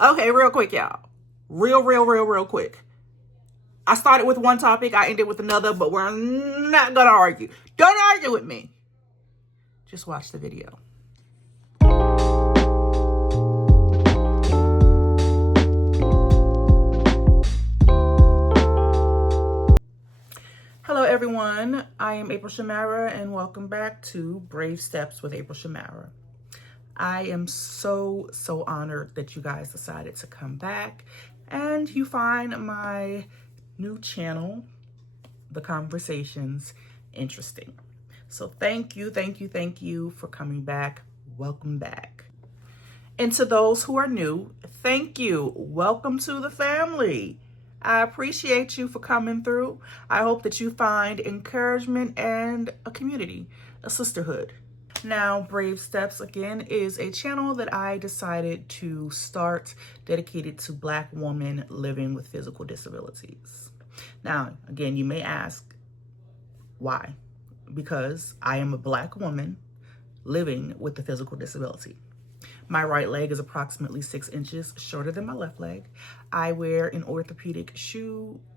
Okay, real quick, y'all. Real quick. I started with one topic, I ended with another, but we're not gonna argue. Don't argue with me. Just watch the video. Hello, everyone. I am April Shamara, and welcome back to Brave Steps with April Shamara. I am so honored that you guys decided to come back and you find my new channel, The Conversations, interesting. So thank you for coming back. Welcome back. And to those who are new, thank you. Welcome to the family. I appreciate you for coming through. I hope that you find encouragement and a community, a sisterhood. Now, Brave Steps, again, is a channel that I decided to start dedicated to Black women living with physical disabilities. Now, again, you may ask, why? Because I am a Black woman living with a physical disability. My right leg is approximately 6 inches shorter than my left leg. I wear an orthopedic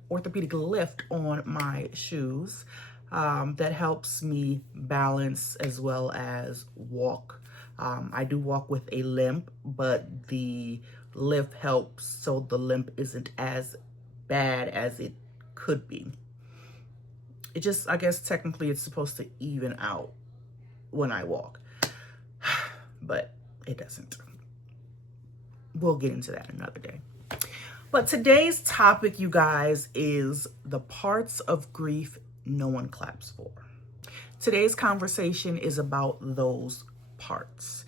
lift on my shoes. That helps me balance as well as walk. I do walk with a limp, but the lift helps so the limp isn't as bad as it could be. It just, I guess technically it's supposed to even out when I walk, but it doesn't. We'll get into that another day. But today's topic, you guys, is the parts of grief no one claps for. Today's conversation is about those parts.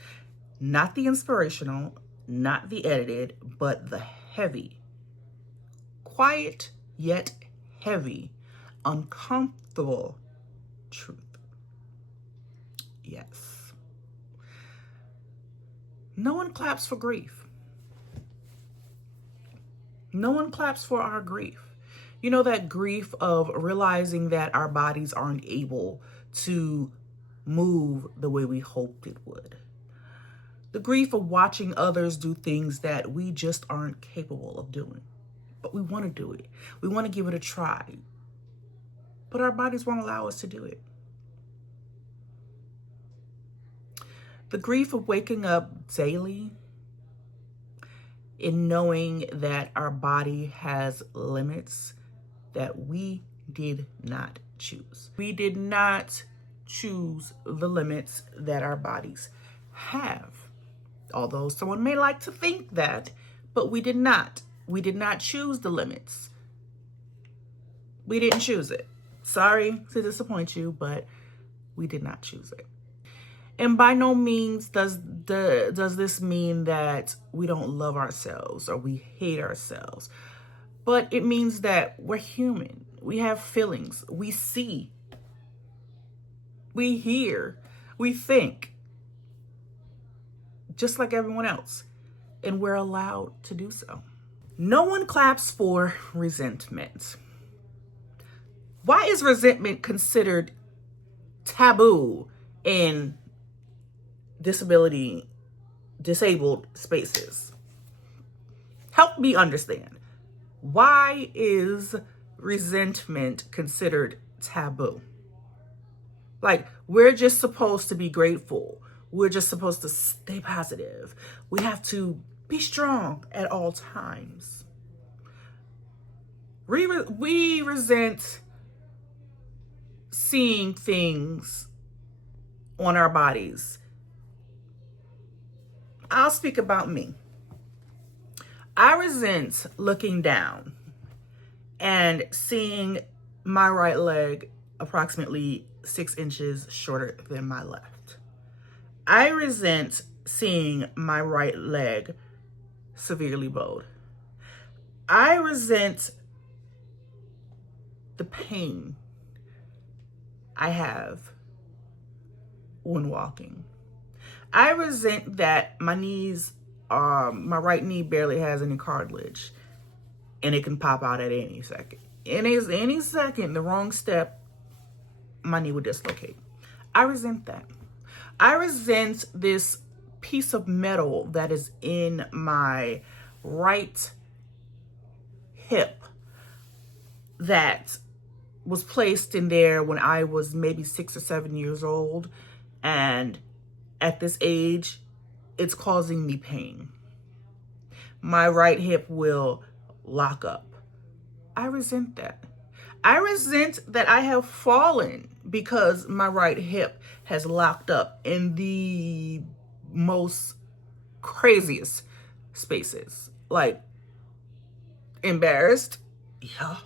Not the inspirational, not the edited, but the heavy, quiet yet heavy, uncomfortable truth. Yes. No one claps for grief. No one claps for our grief. You know, that grief of realizing that our bodies aren't able to move the way we hoped it would. The grief of watching others do things that we just aren't capable of doing. But we want to do it. We want to give it a try. But our bodies won't allow us to do it. The grief of waking up daily in knowing that our body has limits that we did not choose. We did not choose the limits that our bodies have. Although someone may like to think that, but we did not. We did not choose the limits. We didn't choose it. Sorry to disappoint you, but we did not choose it. And by no means does this mean that we don't love ourselves or we hate ourselves. But it means that we're human. We have feelings. We see. We hear. We think. Just like everyone else. And we're allowed to do so. No one claps for resentment. Why is resentment considered taboo in disabled spaces? Help me understand. Why is resentment considered taboo? Like, we're just supposed to be grateful. We're just supposed to stay positive. We have to be strong at all times. We resent seeing things on our bodies. I'll speak about me. I resent looking down and seeing my right leg approximately 6 inches shorter than my left. I resent seeing my right leg severely bowed. I resent the pain I have when walking. I resent that my knees, my right knee barely has any cartilage and it can pop out at any second. Any second, the wrong step, my knee would dislocate. I resent that. I resent this piece of metal that is in my right hip that was placed in there when I was maybe 6 or 7 years old. And at this age, it's causing me pain. My right hip will lock up. I resent that. I resent that I have fallen because my right hip has locked up in the most craziest spaces. Like, embarrassed? Yeah.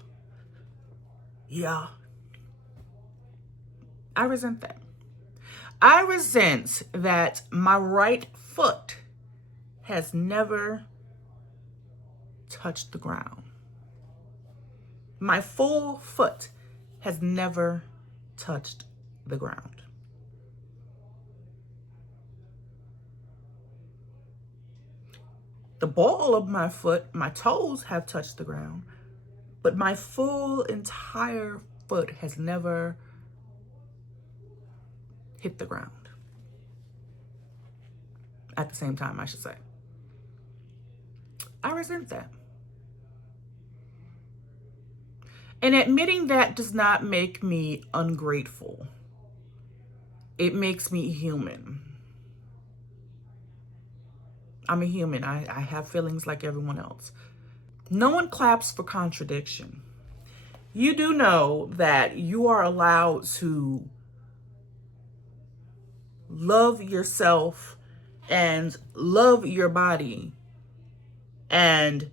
Yeah. I resent that. I resent that my right foot has never touched the ground. My full foot has never touched the ground. The ball of my foot, my toes have touched the ground, but my full entire foot has never hit the ground. At the same time, I should say. I resent that. And admitting that does not make me ungrateful. It makes me human. I'm a human. I have feelings like everyone else. No one claps for contradiction. You do know that you are allowed to love yourself and love your body and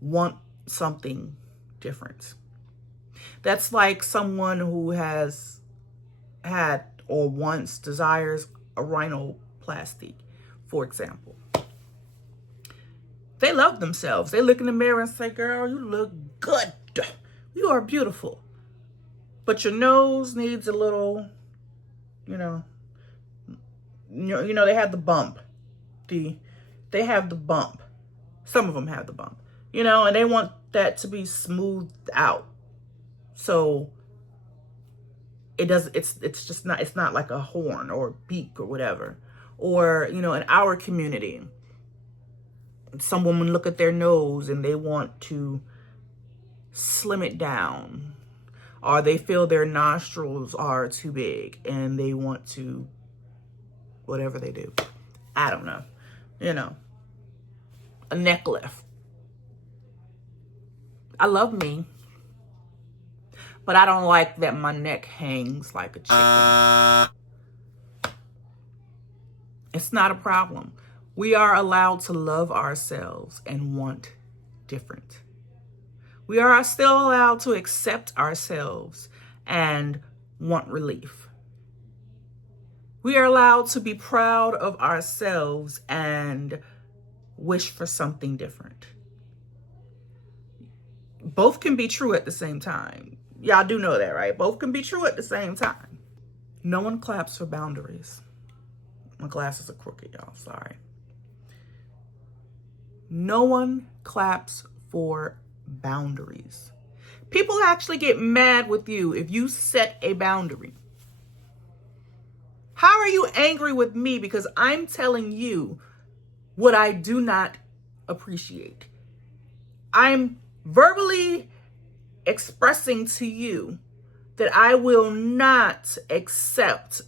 want something different. That's like someone who has had or once desires a rhinoplasty, for example. They love themselves. They look in the mirror and say, girl, you look good. You are beautiful. But your nose needs a little, they have the bump. They have the bump. Some of them have the bump, and they want that to be smoothed out. So it's not like a horn or beak or whatever. Or, in our community, some women look at their nose and they want to slim it down, or they feel their nostrils are too big and they want to, whatever they do. I don't know, a neck lift. I love me, but I don't like that my neck hangs like a chicken. It's not a problem. We are allowed to love ourselves and want different. We are still allowed to accept ourselves and want relief. We are allowed to be proud of ourselves and wish for something different. Both can be true at the same time. Y'all do know that, right? Both can be true at the same time. No one claps for boundaries. My glasses are crooked, y'all. Sorry. No one claps for boundaries. People actually get mad with you if you set a boundary. How are you angry with me because I'm telling you what I do not appreciate? I'm verbally expressing to you that I will not accept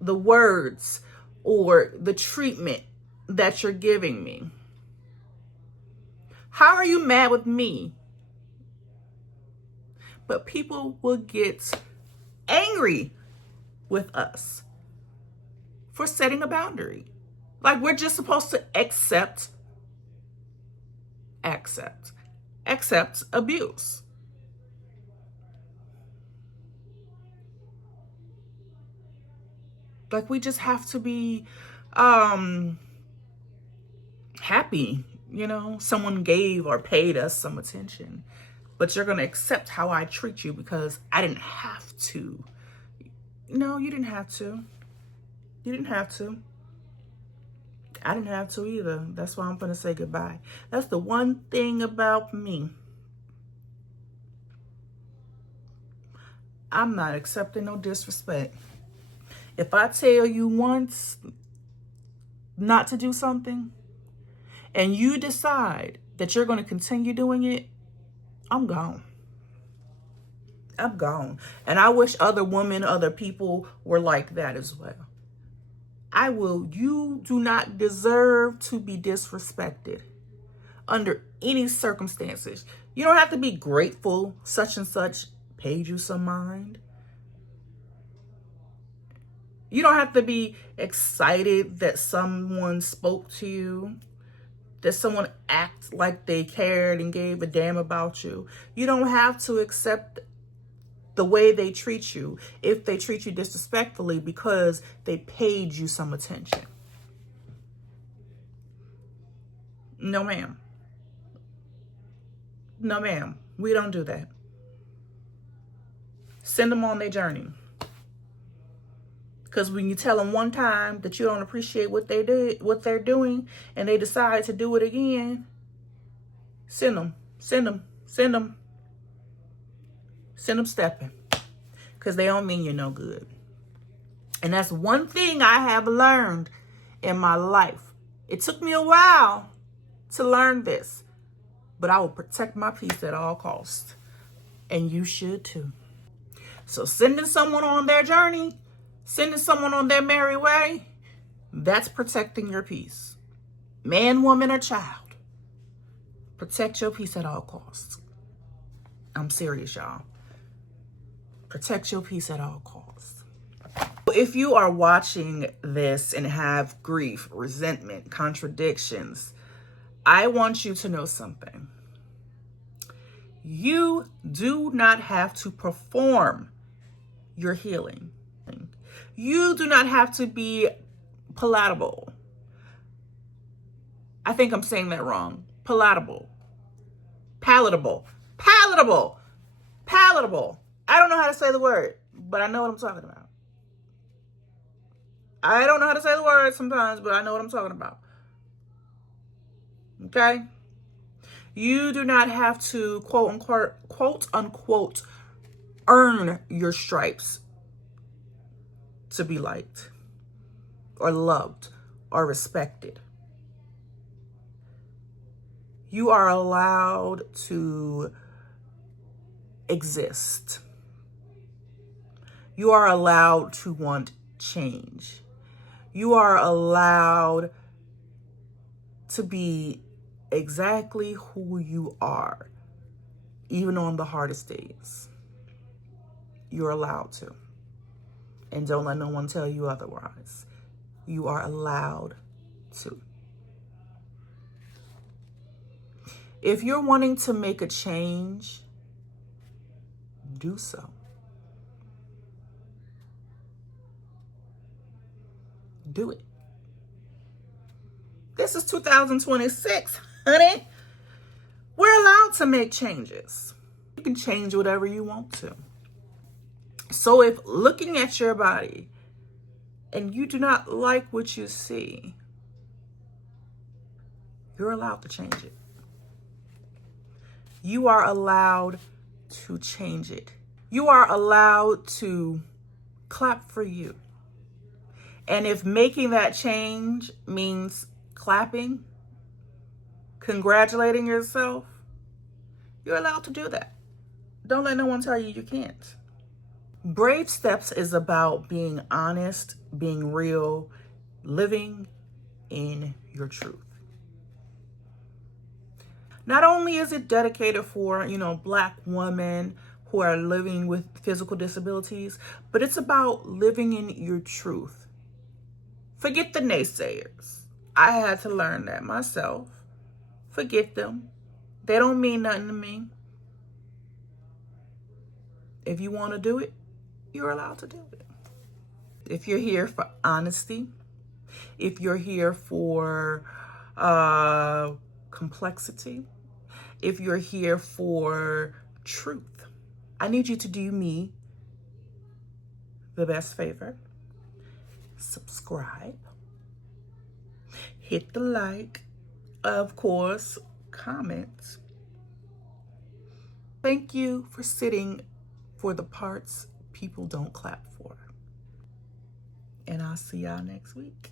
the words or the treatment that you're giving me. How are you mad with me? But people will get angry with us for setting a boundary. Like, we're just supposed to accept abuse. Like, we just have to be happy, someone gave or paid us some attention, but you're going to accept how I treat you because I didn't have to. No, you didn't have to. You didn't have to. I didn't have to either. That's why I'm going to say goodbye. That's the one thing about me. I'm not accepting no disrespect. If I tell you once not to do something, and you decide that you're going to continue doing it, I'm gone. I'm gone. And I wish other women, other people were like that as well. You do not deserve to be disrespected under any circumstances. You don't have to be grateful such and such paid you some mind. You don't have to be excited that someone spoke to you, that someone acted like they cared and gave a damn about you. You don't have to accept the way they treat you if they treat you disrespectfully because they paid you some attention. No, ma'am. No, ma'am. We don't do that. Send them on their journey. Because when you tell them one time that you don't appreciate what they did, what they're doing, and they decide to do it again, send them stepping. Because they don't mean you're no good. And that's one thing I have learned in my life. It took me a while to learn this, but I will protect my peace at all costs. And you should too. So sending someone on their journey, sending someone on their merry way, that's protecting your peace. Man, woman, or child, protect your peace at all costs. I'm serious, y'all. Protect your peace at all costs. If you are watching this and have grief, resentment, contradictions, I want you to know something. You do not have to perform your healing. You do not have to be palatable. I think I'm saying that wrong. Palatable. Palatable. Palatable. Palatable. I don't know how to say the word, but I know what I'm talking about. I don't know how to say the word sometimes, but I know what I'm talking about. Okay? You do not have to quote unquote earn your stripes to be liked or loved or respected. You are allowed to exist. You are allowed to want change. You are allowed to be exactly who you are, even on the hardest days. You're allowed to. And don't let no one tell you otherwise. You are allowed to. If you're wanting to make a change, do so. Do it. This is 2026, honey. We're allowed to make changes. You can change whatever you want to. So if looking at your body and you do not like what you see, you're allowed to change it. You are allowed to change it. You are allowed to clap for you. And if making that change means clapping, congratulating yourself, you're allowed to do that. Don't let no one tell you you can't. Brave Steps is about being honest, being real, living in your truth. Not only is it dedicated for, Black women who are living with physical disabilities, but it's about living in your truth. Forget the naysayers. I had to learn that myself. Forget them. They don't mean nothing to me. If you want to do it, you're allowed to do it. If you're here for honesty, if you're here for complexity, if you're here for truth, I need you to do me the best favor. Subscribe. Hit the like. Of course, comment. Thank you for sitting for the parts people don't clap for. And I'll see y'all next week.